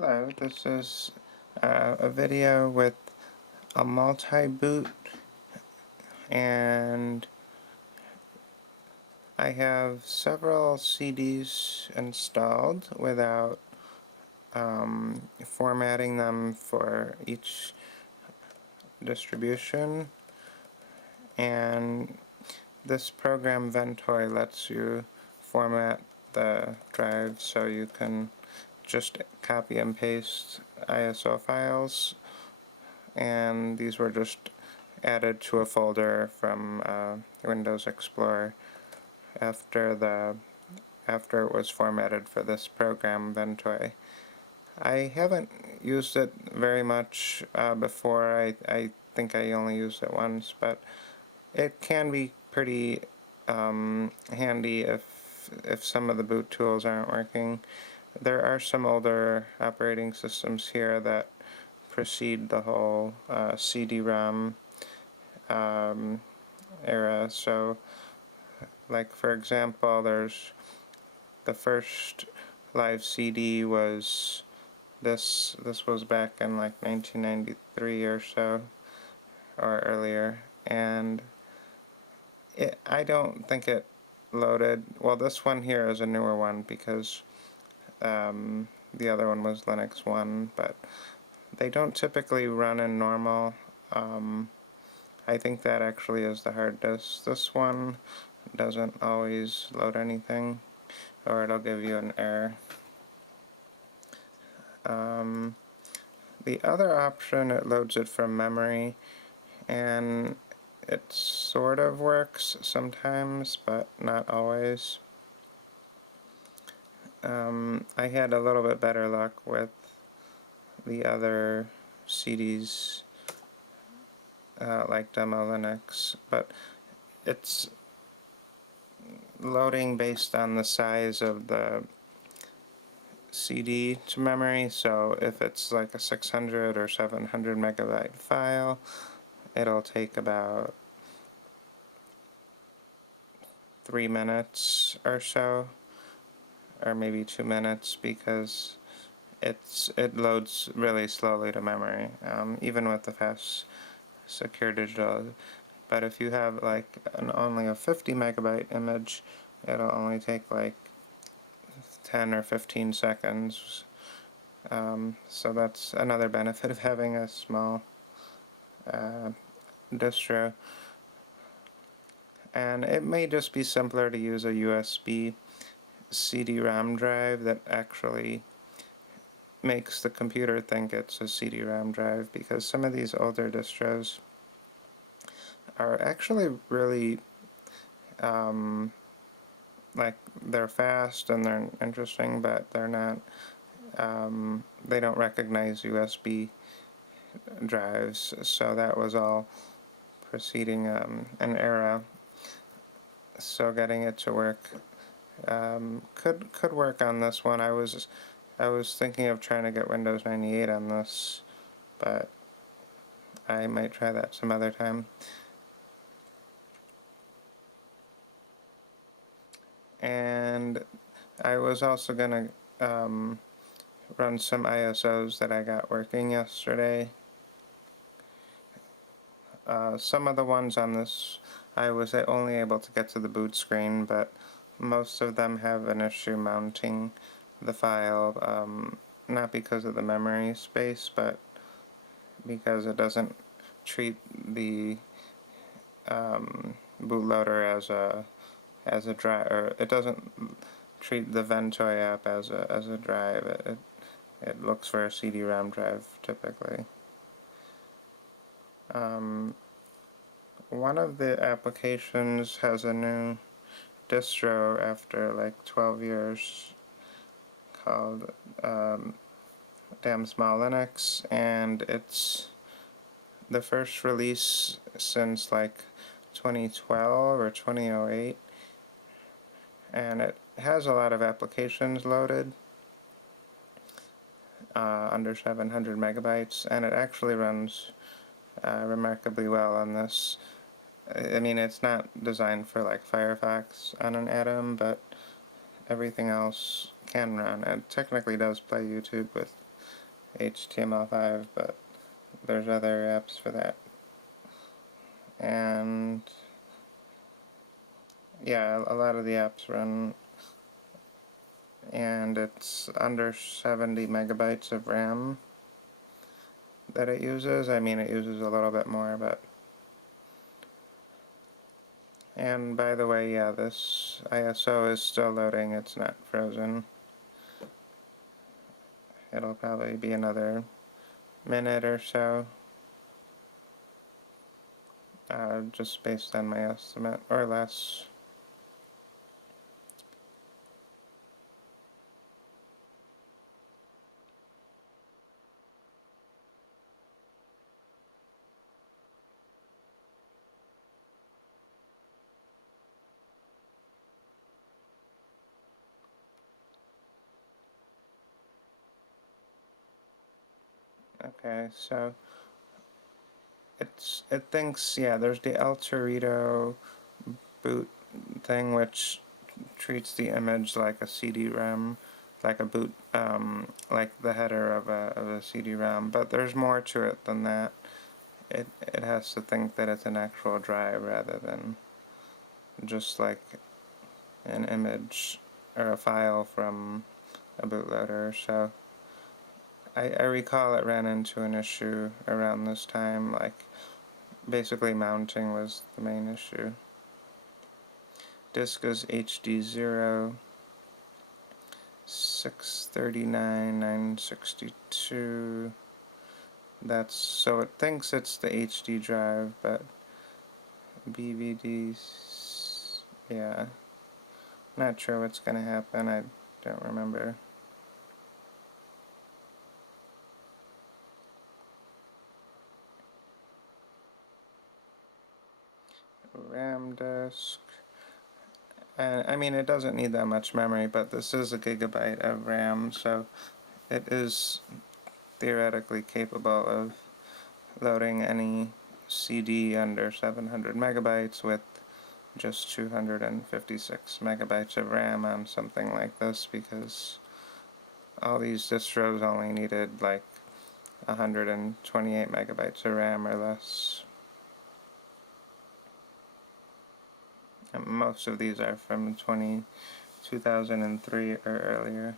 Hello, this is a video with a multi-boot, and I have several CDs installed without formatting them for each distribution, and this program Ventoy lets you format the drive so you can just copy and paste ISO files, and these were just added to a folder from Windows Explorer after it was formatted for this program Ventoy. I haven't used it very much before. I think I only used it once, but it can be pretty handy if some of the boot tools aren't working. There are some older operating systems here that precede the whole CD-ROM era. So, like for example, there's the first live CD was this was back in like 1993 or so, or earlier, and I don't think it loaded. Well, this one here is a newer one because the other one was Linux 1, but they don't typically run in normal. I think that actually is the hard disk. This one doesn't always load anything, or it'll give you an error. The other option, it loads it from memory, and it sort of works sometimes, but not always. I had a little bit better luck with the other CDs, like DemoLinux, but it's loading based on the size of the CD to memory, so if it's like a 600 or 700 megabyte file, it'll take about 3 minutes or so, or maybe 2 minutes, because it loads really slowly to memory, even with the fast secure digital. But if you have like only a 50 megabyte image, it'll only take like 10 or 15 seconds. So that's another benefit of having a small distro. And it may just be simpler to use a USB CD-ROM drive that actually makes the computer think it's a CD-ROM drive, because some of these older distros are actually really like, they're fast and they're interesting, but they're not they don't recognize USB drives, so that was all preceding an era. So getting it to work could work on this one. I was thinking of trying to get Windows 98 on this, but I might try that some other time. And I was also gonna run some ISOs that I got working yesterday. Some of the ones on this I was only able to get to the boot screen, but most of them have an issue mounting the file, not because of the memory space, but because it doesn't treat the bootloader as a drive, or it doesn't treat the Ventoy app as a drive. It looks for a CD-ROM drive typically. One of the applications has a new distro after like 12 years called DemoLinux, and it's the first release since like 2012 or 2008, and it has a lot of applications loaded under 700 megabytes, and it actually runs remarkably well on this. I mean, it's not designed for like Firefox on an Atom, but everything else can run. It technically does play YouTube with HTML5, but there's other apps for that. And yeah, a lot of the apps run, and it's under 70 megabytes of RAM that it uses. I mean, it uses a little bit more, but... And by the way, yeah, this ISO is still loading, it's not frozen. It'll probably be another minute or so, just based on my estimate, or less. Okay, so it thinks, yeah, there's the El Torito boot thing, which treats the image like a CD-ROM, like a boot, like the header of a CD-ROM, but there's more to it than that. It has to think that it's an actual drive rather than just like an image or a file from a bootloader. So I recall it ran into an issue around this time, like basically mounting was the main issue. Disk is HD0, 639, 962. That's, so it thinks it's the HD drive, but BVDs, yeah. Not sure what's gonna happen, I don't remember. RAM disk. I mean, it doesn't need that much memory, but this is a gigabyte of RAM, so it is theoretically capable of loading any CD under 700 megabytes with just 256 megabytes of RAM on something like this, because all these distros only needed like 128 megabytes of RAM or less. And most of these are from 2003 or earlier.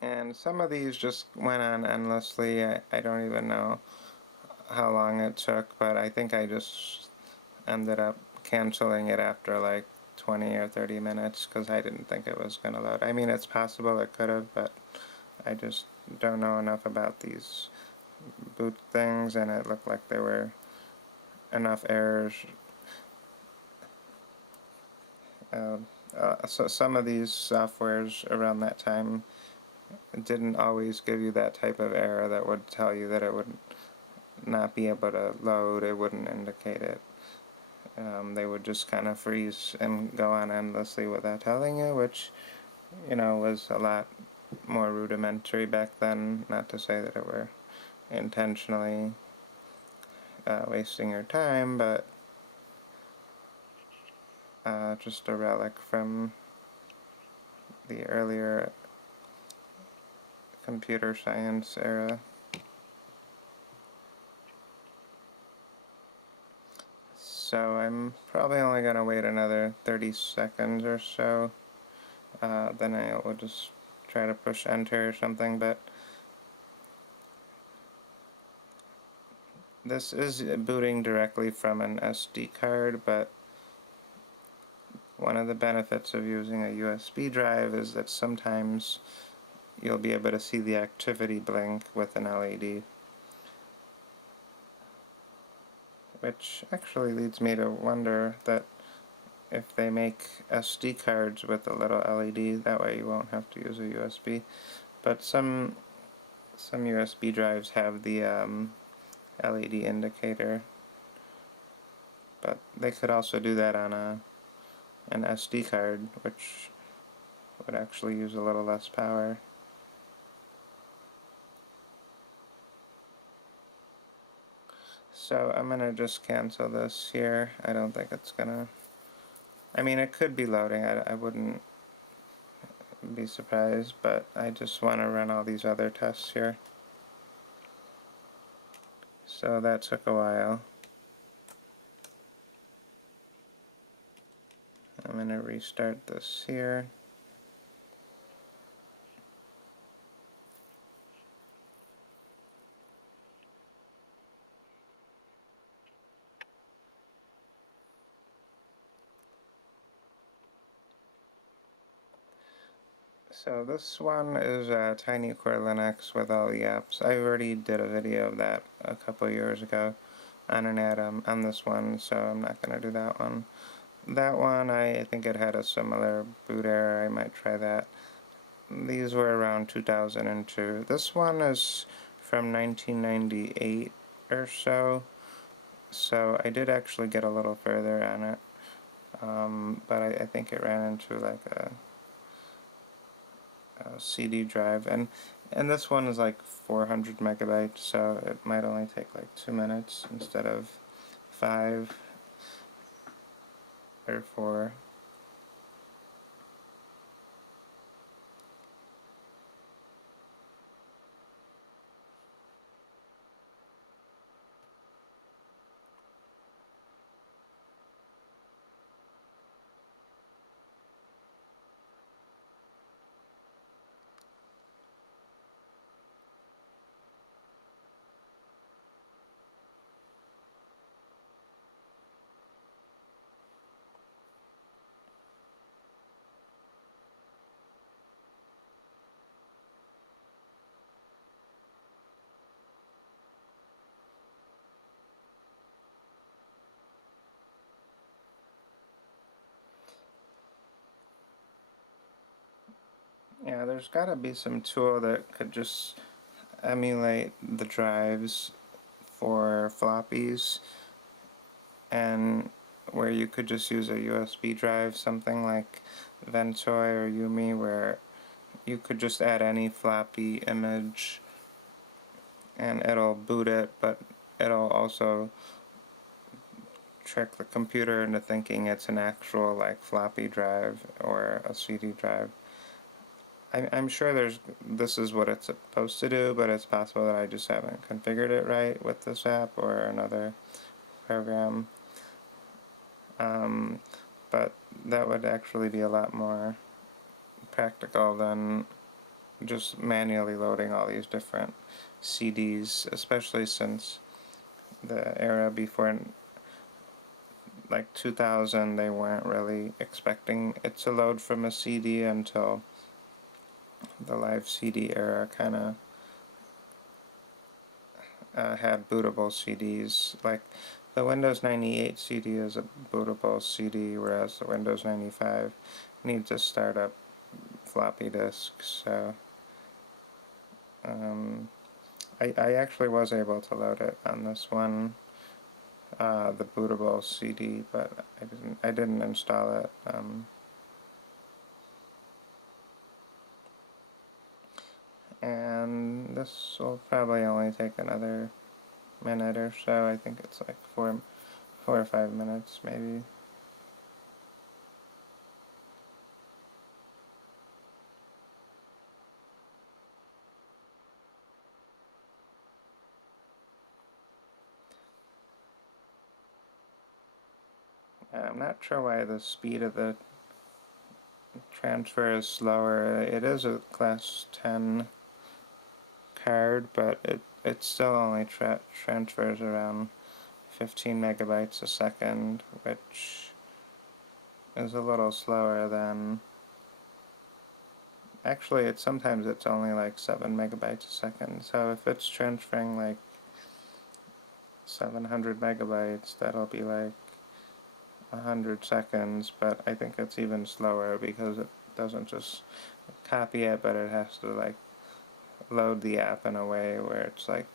And some of these just went on endlessly. I don't even know how long it took, but I think I just ended up canceling it after like 20 or 30 minutes because I didn't think it was going to load. I mean, it's possible it could have, but I just don't know enough about these boot things, and it looked like there were enough errors. So some of these softwares around that time didn't always give you that type of error that would tell you that it would not be able to load, it wouldn't indicate it. They would just kind of freeze and go on endlessly without telling you, which, you know, was a lot more rudimentary back then. Not to say that it were intentionally wasting your time, but just a relic from the earlier computer science era. So I'm probably only going to wait another 30 seconds or so. Then I will just try to push enter or something, but this is booting directly from an SD card, but one of the benefits of using a USB drive is that sometimes you'll be able to see the activity blink with an LED. Which actually leads me to wonder that if they make SD cards with a little LED, that way you won't have to use a USB. But some USB drives have the LED indicator, but they could also do that on an SD card, which would actually use a little less power. So I'm gonna just cancel this here. I don't think it's gonna I mean, it could be loading, I wouldn't be surprised, but I just want to run all these other tests here. So that took a while. I'm going to restart this here. So this one is Tiny Core Linux with all the apps. I already did a video of that a couple years ago on an Atom on this one, so I'm not going to do that one. That one, I think it had a similar boot error. I might try that. These were around 2002. This one is from 1998 or so, so I did actually get a little further on it, but I think it ran into like a CD drive, and this one is like 400 megabytes, so it might only take like 2 minutes instead of 5 or 4. Yeah, there's gotta be some tool that could just emulate the drives for floppies, and where you could just use a USB drive, something like Ventoy or Yumi, where you could just add any floppy image and it'll boot it, but it'll also trick the computer into thinking it's an actual like floppy drive or a CD drive. I'm sure this is what it's supposed to do, but it's possible that I just haven't configured it right with this app or another program. But that would actually be a lot more practical than just manually loading all these different CDs, especially since the era before like 2000 they weren't really expecting it to load from a CD until the live CD era kind of had bootable CDs. Like the Windows 98 CD is a bootable CD, whereas the Windows 95 needs a startup floppy disk. So I actually was able to load it on this one, the bootable CD, but I didn't install it. And this will probably only take another minute or so. I think it's like 4 or 5 minutes maybe. I'm not sure why the speed of the transfer is slower. It is a class 10 card, but it still only transfers around 15 megabytes a second, which is a little slower than... Actually, sometimes it's only like 7 megabytes a second, so if it's transferring like 700 megabytes, that'll be like 100 seconds, but I think it's even slower because it doesn't just copy it, but it has to like load the app in a way where it's like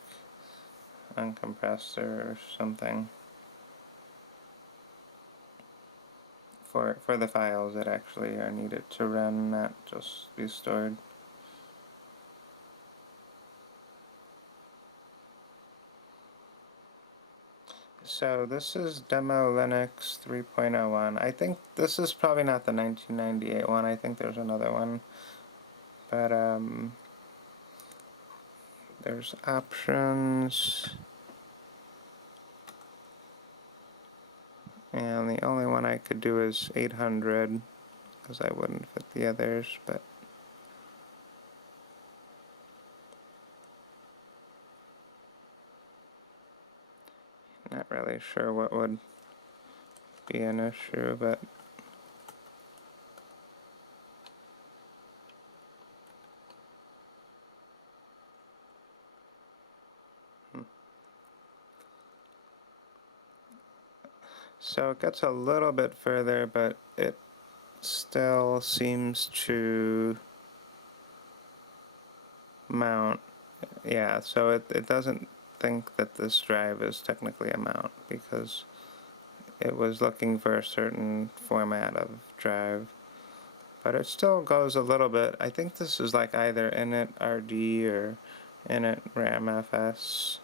uncompressed or something for the files that actually are needed to run, not just be stored. So this is DemoLinux 3.01. I think this is probably not the 1998 one. I think there's another one. But there's options. And the only one I could do is 800 because I wouldn't fit the others, but not really sure what would be an issue, but so it gets a little bit further, but it still seems to mount. Yeah, so it doesn't think that this drive is technically a mount because it was looking for a certain format of drive. But it still goes a little bit. I think this is like either init RD or init RAMFS.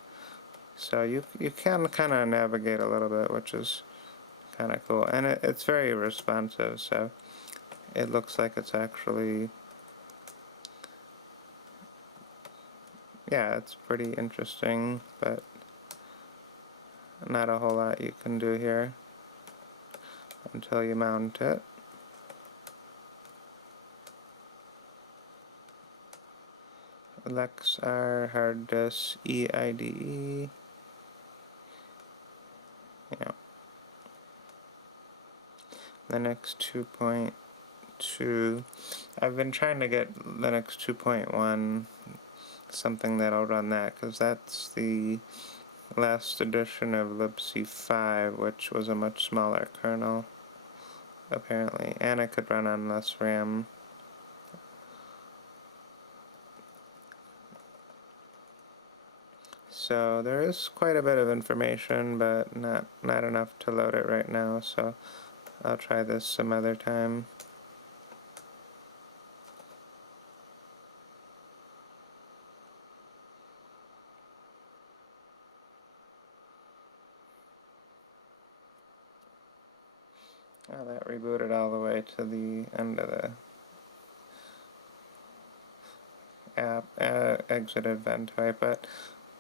So you can kind of navigate a little bit, which is kind of cool. And it's very responsive, so it looks like it's actually, yeah, it's pretty interesting, but not a whole lot you can do here until you mount it. LexR hard disk EIDE. Yeah. Linux 2.2. I've been trying to get Linux 2.1, something that'll run that, because that's the last edition of libc 5, which was a much smaller kernel, apparently, and it could run on less RAM. So there is quite a bit of information, but not enough to load it right now, so I'll try this some other time. Oh, that rebooted all the way to the end of the app, exited Ventoy, but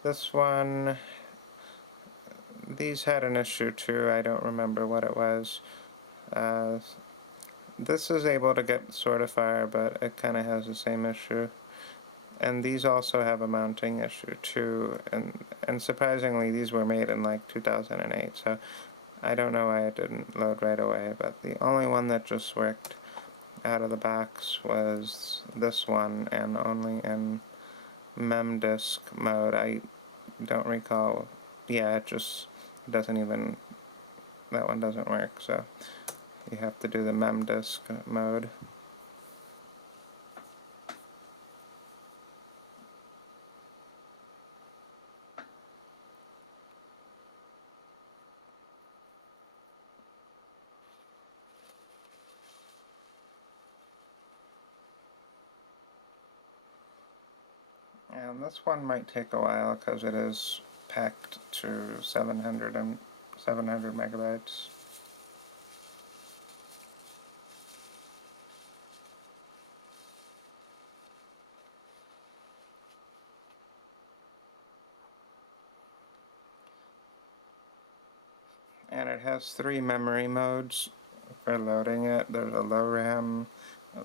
this one, these had an issue too. I don't remember what it was. This is able to get sort of far, but it kind of has the same issue. And these also have a mounting issue too, and surprisingly these were made in like 2008, so I don't know why it didn't load right away, but the only one that just worked out of the box was this one, and only in memdisk mode. I don't recall. Yeah, it just doesn't even, that one doesn't work, so you have to do the memdisk mode. And this one might take a while because it is packed to 700 megabytes. And it has 3 memory modes for loading it. There's a low RAM,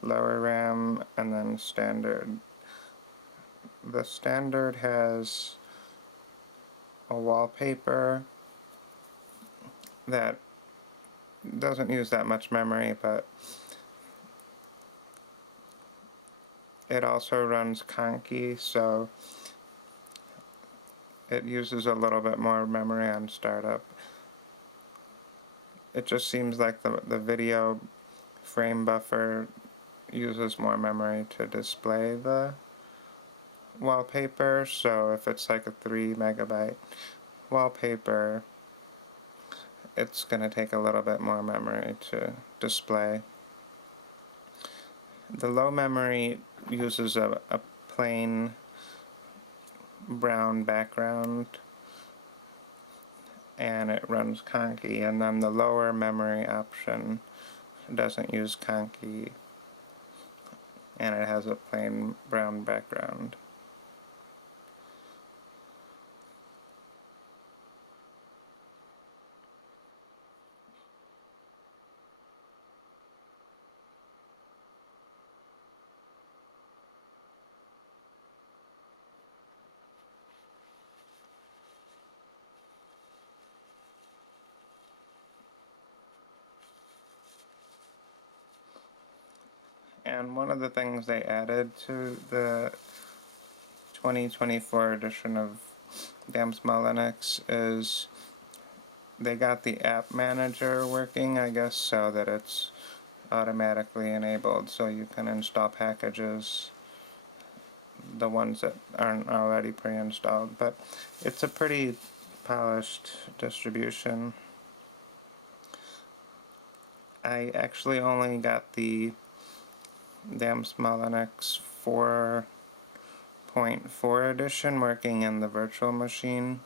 lower RAM, and then standard. The standard has a wallpaper that doesn't use that much memory, but it also runs Conky, so it uses a little bit more memory on startup. It just seems like the video frame buffer uses more memory to display the wallpaper, so if it's like a 3 megabyte wallpaper, it's going to take a little bit more memory to display. The low memory uses a plain brown background, and it runs conky, and then the lower memory option doesn't use conky, and it has a plain brown background. And one of the things they added to the 2024 edition of DemoLinux is they got the app manager working, I guess, so that it's automatically enabled, so you can install packages, the ones that aren't already pre-installed. But it's a pretty polished distribution. I actually only got the DemoLinux 4.4 edition working in the virtual machine,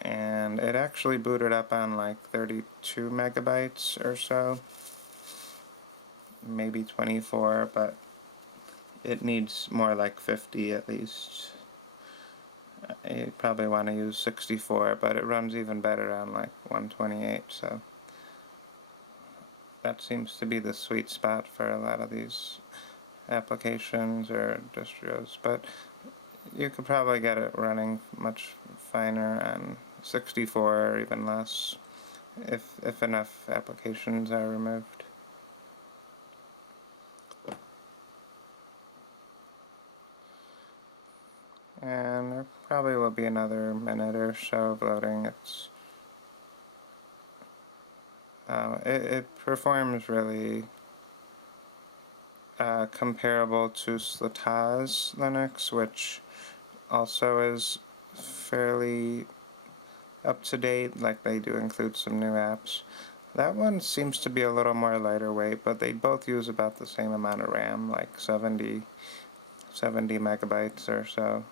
and it actually booted up on like 32 megabytes or so, maybe 24, but it needs more like 50 at least. You probably want to use 64, but it runs even better on like 128, so that seems to be the sweet spot for a lot of these applications or distros. But you could probably get it running much finer on 64 or even less if enough applications are removed. And there probably will be another minute or so of loading. It performs really comparable to Slataz Linux, which also is fairly up to date. Like, they do include some new apps. That one seems to be a little more lighter weight, but they both use about the same amount of RAM, like 70 megabytes or so.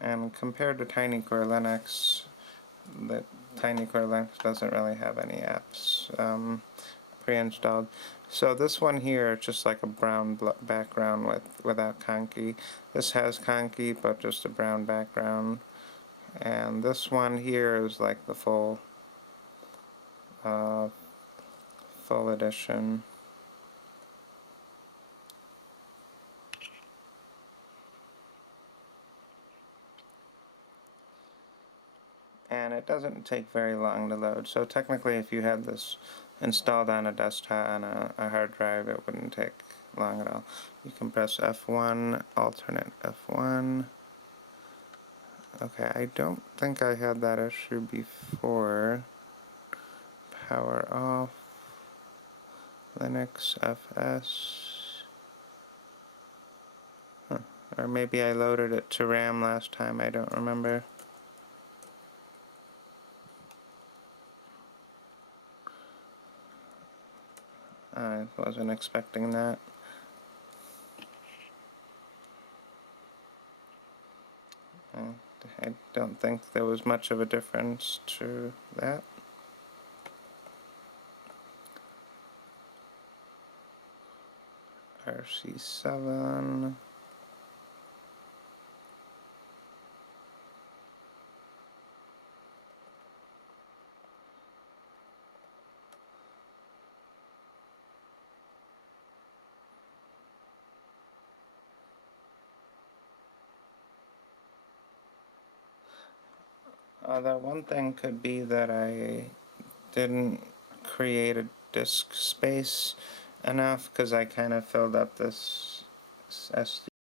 And compared to TinyCore Linux, the TinyCore Linux doesn't really have any apps pre-installed. So this one here is just like a brown background without conky. This has conky, but just a brown background. And this one here is like the full edition. And it doesn't take very long to load. So technically, if you had this installed on a desktop on a hard drive, it wouldn't take long at all. You can press F1, alternate F1. Okay, I don't think I had that issue before. Power off. Linux FS. Huh. Or maybe I loaded it to RAM last time, I don't remember. I wasn't expecting that. I don't think there was much of a difference to that. RC7. The one thing could be that I didn't create a disk space enough, because I kind of filled up this SD